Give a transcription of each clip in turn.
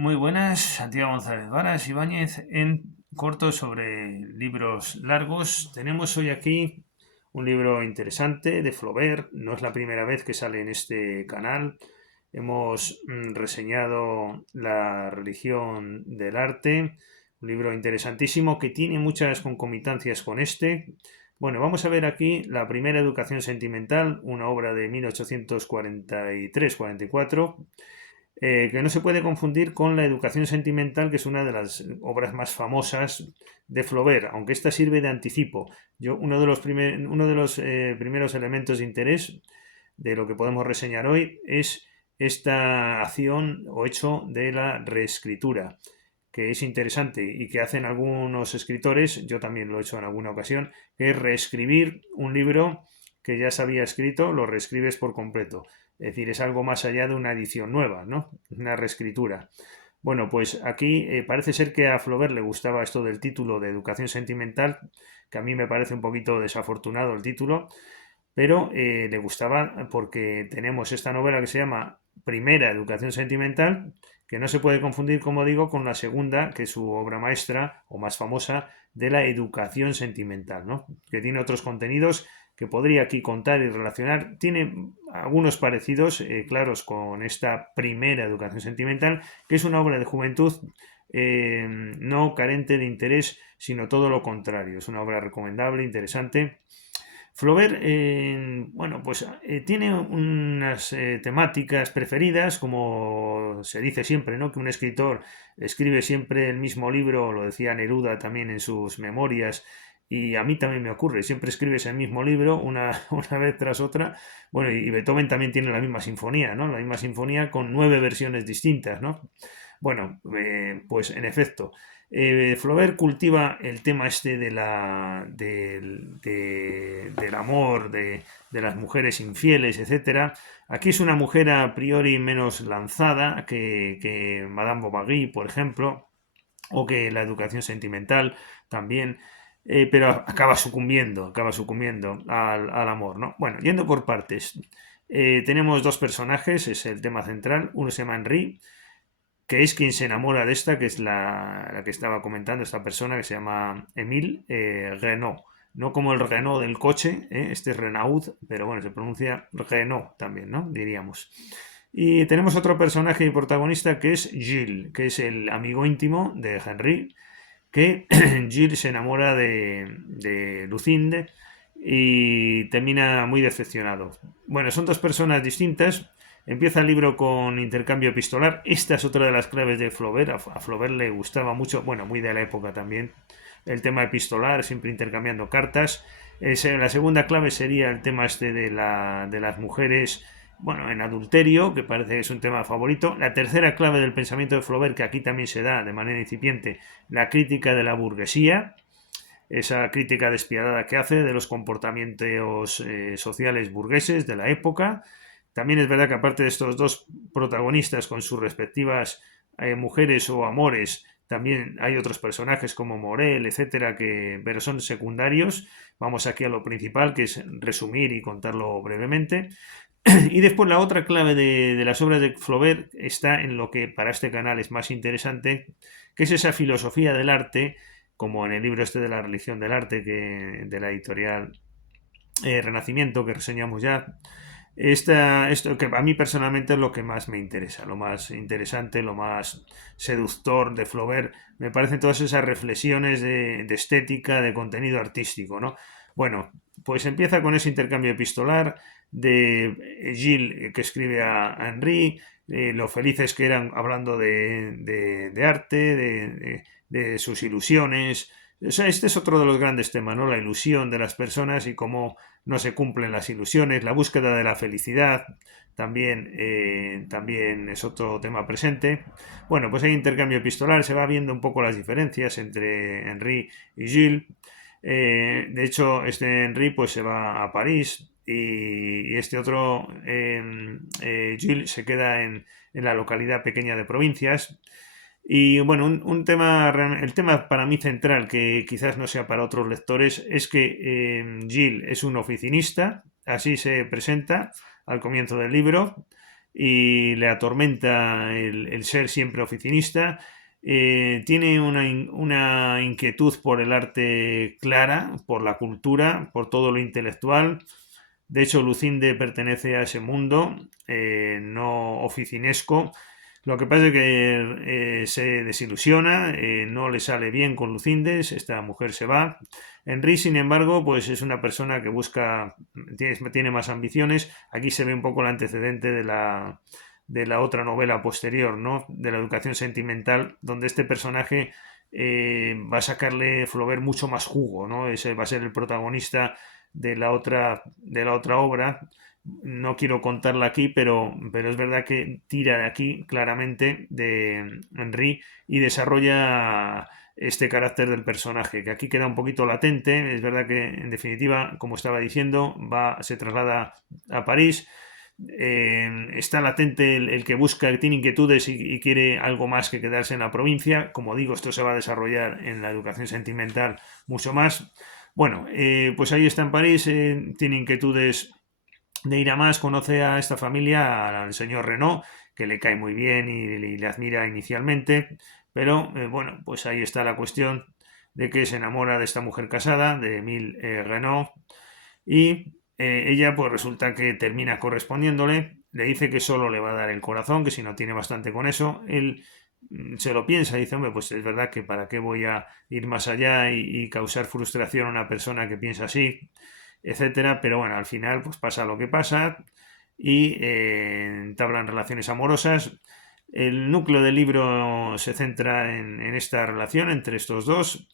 Muy buenas, Santiago González Varas Ibáñez en corto sobre libros largos. Tenemos hoy aquí un libro interesante de Flaubert. No es la primera vez que sale en este canal. Hemos reseñado La religión del arte, un libro interesantísimo que tiene muchas concomitancias con este. Bueno, vamos a ver aquí La primera educación sentimental, una obra de 1843-44, que no se puede confundir con La educación sentimental, que es una de las obras más famosas de Flaubert, aunque esta sirve de anticipo. Uno de los primeros elementos de interés de lo que podemos reseñar hoy es esta acción o hecho de la reescritura, que es interesante y que hacen algunos escritores, yo también lo he hecho en alguna ocasión, que es reescribir un libro que ya se había escrito, lo reescribes por completo. Es decir, es algo más allá de una edición nueva, ¿no? Una reescritura. Bueno, pues aquí parece ser que a Flaubert le gustaba esto del título de Educación Sentimental, que a mí me parece un poquito desafortunado el título, pero le gustaba porque tenemos esta novela que se llama Primera Educación Sentimental, que no se puede confundir, como digo, con la segunda, que es su obra maestra o más famosa, de la educación sentimental, ¿no? Que tiene otros contenidos que podría aquí contar y relacionar. Tiene algunos parecidos claros con esta primera educación sentimental, que es una obra de juventud no carente de interés, sino todo lo contrario. Es una obra recomendable, interesante. Flaubert, bueno, pues tiene unas temáticas preferidas, como se dice siempre, ¿no? Que un escritor escribe siempre el mismo libro, lo decía Neruda también en sus memorias, y a mí también me ocurre, siempre escribes el mismo libro una vez tras otra. Bueno, y Beethoven también tiene la misma sinfonía, ¿no? La misma sinfonía con 9 versiones distintas, ¿no? Bueno, pues en efecto, Flaubert cultiva el tema este del amor, de las mujeres infieles, etcétera. Aquí es una mujer a priori menos lanzada que Madame Bovary, por ejemplo, o que la educación sentimental también, pero acaba sucumbiendo al amor, ¿no? Bueno, yendo por partes. Tenemos dos personajes, es el tema central. Uno se llama Henri, que es quien se enamora de esta, que es la que estaba comentando esta persona, que se llama Emile Renault. No como el Renault del coche, este es Renault, pero bueno, se pronuncia Renault también, ¿no? Diríamos. Y tenemos otro personaje protagonista que es Gilles, que es el amigo íntimo de Henry, que Gilles se enamora de Lucinde y termina muy decepcionado. Bueno, son dos personas distintas. Empieza el libro con intercambio epistolar. Esta es otra de las claves de Flaubert. A Flaubert le gustaba mucho, bueno, muy de la época también, el tema epistolar, siempre intercambiando cartas. La segunda clave sería el tema este de las mujeres, bueno, en adulterio, que parece que es un tema favorito. La tercera clave del pensamiento de Flaubert, que aquí también se da de manera incipiente, la crítica de la burguesía, esa crítica despiadada que hace de los comportamientos sociales burgueses de la época. También es verdad que aparte de estos dos protagonistas con sus respectivas mujeres o amores, también hay otros personajes como Morel, etcétera, pero son secundarios. Vamos aquí a lo principal, que es resumir y contarlo brevemente. Y después la otra clave de las obras de Flaubert está en lo que para este canal es más interesante, que es esa filosofía del arte, como en el libro este de la religión del arte, de la editorial Renacimiento, que reseñamos ya. Esto que a mí personalmente es lo que más me interesa, lo más interesante, lo más seductor de Flaubert. Me parecen todas esas reflexiones de estética, de contenido artístico, ¿no? Bueno, pues empieza con ese intercambio epistolar de Gilles, que escribe a Henri, lo felices que eran hablando de arte, de sus ilusiones. O sea, este es otro de los grandes temas, ¿no? La ilusión de las personas y cómo no se cumplen las ilusiones, la búsqueda de la felicidad también es otro tema presente. Bueno, pues hay intercambio epistolar, se va viendo un poco las diferencias entre Henri y Gilles. De hecho, este Henri pues se va a París y este otro, Gilles, se queda en la localidad pequeña de Provincias. Y bueno, el tema para mí central, que quizás no sea para otros lectores, es que Gilles es un oficinista, así se presenta al comienzo del libro, y le atormenta el ser siempre oficinista. Tiene una inquietud por el arte clara, por la cultura, por todo lo intelectual. De hecho, Lucinde pertenece a ese mundo no oficinesco. Lo que pasa es que se desilusiona, no le sale bien con Lucindes, esta mujer se va. Henry, sin embargo, pues es una persona que busca, tiene más ambiciones. Aquí se ve un poco el antecedente de la otra novela posterior, ¿no? De la educación sentimental, donde este personaje va a sacarle Flaubert mucho más jugo, ¿no? Ese va a ser el protagonista de la otra obra. No quiero contarla aquí, pero es verdad que tira de aquí claramente de Henry y desarrolla este carácter del personaje, que aquí queda un poquito latente. Es verdad que, en definitiva, como estaba diciendo, se traslada a París. Está latente el que busca, que tiene inquietudes y quiere algo más que quedarse en la provincia. Como digo, esto se va a desarrollar en la educación sentimental mucho más. Bueno, pues ahí está en París, tiene inquietudes de ir a más, conoce a esta familia, al señor Renault, que le cae muy bien y le admira inicialmente, pero bueno, pues ahí está la cuestión de que se enamora de esta mujer casada, de Emile Renault, y ella pues resulta que termina correspondiéndole, le dice que solo le va a dar el corazón, que si no tiene bastante con eso, él se lo piensa y dice, hombre, pues es verdad que para qué voy a ir más allá y causar frustración a una persona que piensa así, etcétera, pero bueno, al final pues pasa lo que pasa y entablan relaciones amorosas. El núcleo del libro se centra en esta relación entre estos dos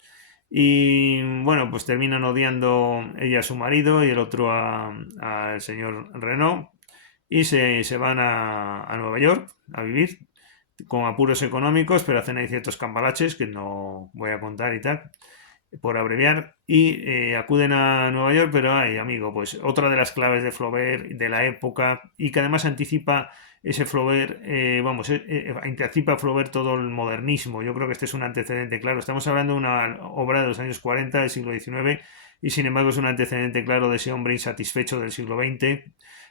y bueno, pues terminan odiando ella a su marido y el otro al señor Renault y se van a Nueva York a vivir con apuros económicos, pero hacen ahí ciertos cambalaches que no voy a contar y tal por abreviar, y acuden a Nueva York, pero ay, amigo, pues otra de las claves de Flaubert, de la época, y que además anticipa ese Flaubert, vamos, anticipa a Flaubert todo el modernismo. Yo creo que este es un antecedente claro. Estamos hablando de una obra de los años 40 del siglo XIX, y sin embargo es un antecedente claro de ese hombre insatisfecho del siglo XX.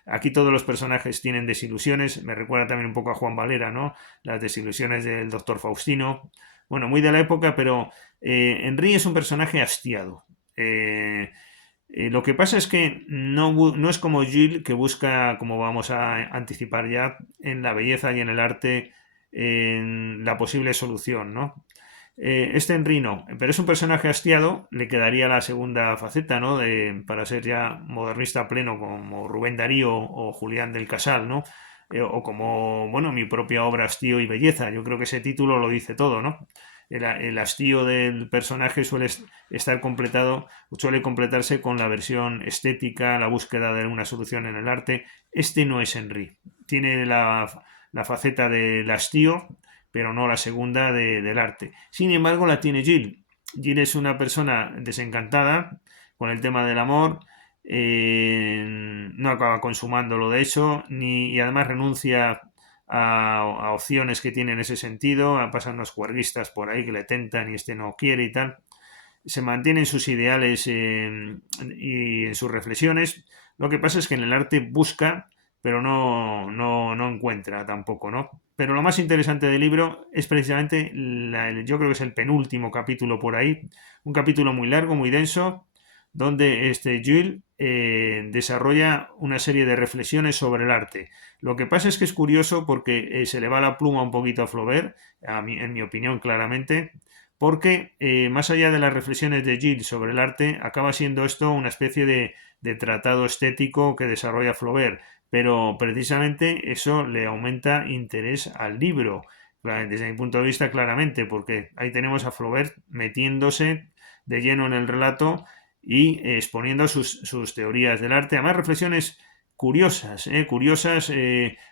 Aquí todos los personajes tienen desilusiones, me recuerda también un poco a Juan Valera, ¿no? Las desilusiones del doctor Faustino. Bueno, muy de la época, pero Henry es un personaje hastiado. Lo que pasa es que no es como Gilles, que busca, como vamos a anticipar ya, en la belleza y en el arte, en la posible solución, ¿no? Este Henry no, pero es un personaje hastiado, le quedaría la segunda faceta, ¿no? Para ser ya modernista pleno como Rubén Darío o Julián del Casal, ¿no? O como, bueno, mi propia obra Hastío y Belleza. Yo creo que ese título lo dice todo, ¿no? El hastío del personaje suele completarse con la versión estética, la búsqueda de una solución en el arte. Este no es Henry. Tiene la faceta del hastío, pero no la segunda del arte. Sin embargo, la tiene Jill. Jill es una persona desencantada con el tema del amor, no acaba consumándolo de hecho, y además renuncia a opciones que tiene en ese sentido, pasan los juerguistas por ahí que le tentan y este no quiere y tal. Se mantiene en sus ideales y en sus reflexiones. Lo que pasa es que en el arte busca, pero no encuentra tampoco, ¿no? Pero lo más interesante del libro es precisamente, yo creo que es el penúltimo capítulo por ahí, un capítulo muy largo, muy denso, donde Jules desarrolla una serie de reflexiones sobre el arte. Lo que pasa es que es curioso porque se le va la pluma un poquito a Flaubert, en mi opinión claramente, porque más allá de las reflexiones de Gilles sobre el arte, acaba siendo esto una especie de tratado estético que desarrolla Flaubert, pero precisamente eso le aumenta interés al libro, desde mi punto de vista claramente, porque ahí tenemos a Flaubert metiéndose de lleno en el relato y exponiendo sus teorías del arte, además reflexiones curiosas,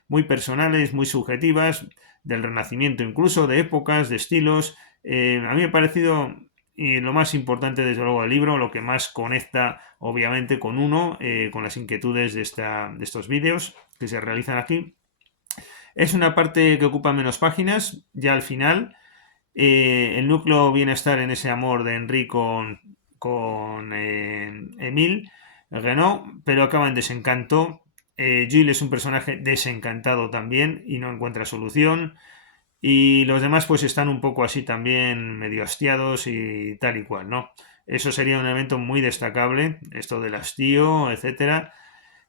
muy personales, muy subjetivas, del Renacimiento incluso, de épocas, de estilos. A mí me ha parecido lo más importante desde luego del libro, lo que más conecta obviamente con uno, con las inquietudes de estos vídeos que se realizan aquí. Es una parte que ocupa menos páginas, ya al final. El núcleo viene a estar en ese amor de Henri con Emile Renault, pero acaba en desencanto. Jill es un personaje desencantado también y no encuentra solución. Y los demás pues están un poco así también medio hastiados y tal y cual, ¿no? Eso sería un evento muy destacable, esto del hastío, etcétera.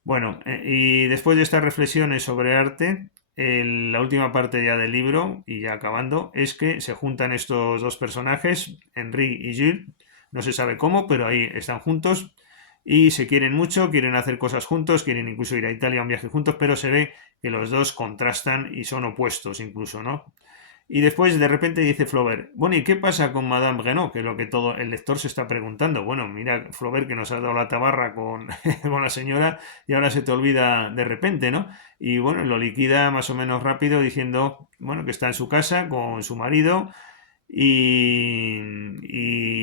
Bueno, y después de estas reflexiones sobre arte, la última parte ya del libro, y ya acabando, es que se juntan estos dos personajes, Henry y Jules, no se sabe cómo, pero ahí están juntos, y se quieren mucho, quieren hacer cosas juntos, quieren incluso ir a Italia a un viaje juntos, pero se ve que los dos contrastan y son opuestos incluso, ¿no? Y después de repente dice Flaubert, bueno, ¿y qué pasa con Madame Renaud? Que es lo que todo el lector se está preguntando. Bueno, mira, Flaubert, que nos ha dado la tabarra con, con la señora y ahora se te olvida de repente, ¿no? Y bueno, lo liquida más o menos rápido diciendo, bueno, que está en su casa con su marido y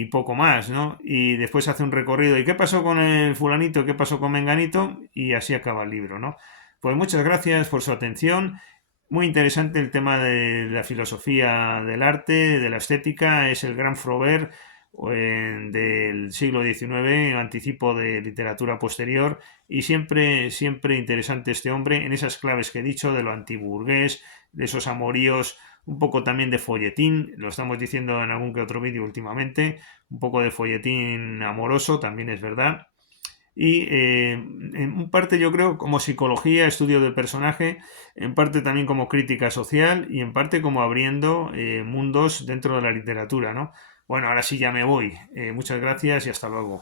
poco más, ¿no? Y después hace un recorrido. ¿Y qué pasó con el fulanito? ¿Qué pasó con Menganito? Y así acaba el libro, ¿no? Pues muchas gracias por su atención. Muy interesante el tema de la filosofía del arte, de la estética. Es el gran Flaubert del siglo XIX, anticipo de literatura posterior. Y siempre, siempre interesante este hombre en esas claves que he dicho de lo antiburgués, de esos amoríos un poco también de folletín, lo estamos diciendo en algún que otro vídeo últimamente, un poco de folletín amoroso, también es verdad. Y en parte yo creo como psicología, estudio del personaje, en parte también como crítica social y en parte como abriendo mundos dentro de la literatura, ¿no? Bueno, ahora sí ya me voy. Muchas gracias y hasta luego.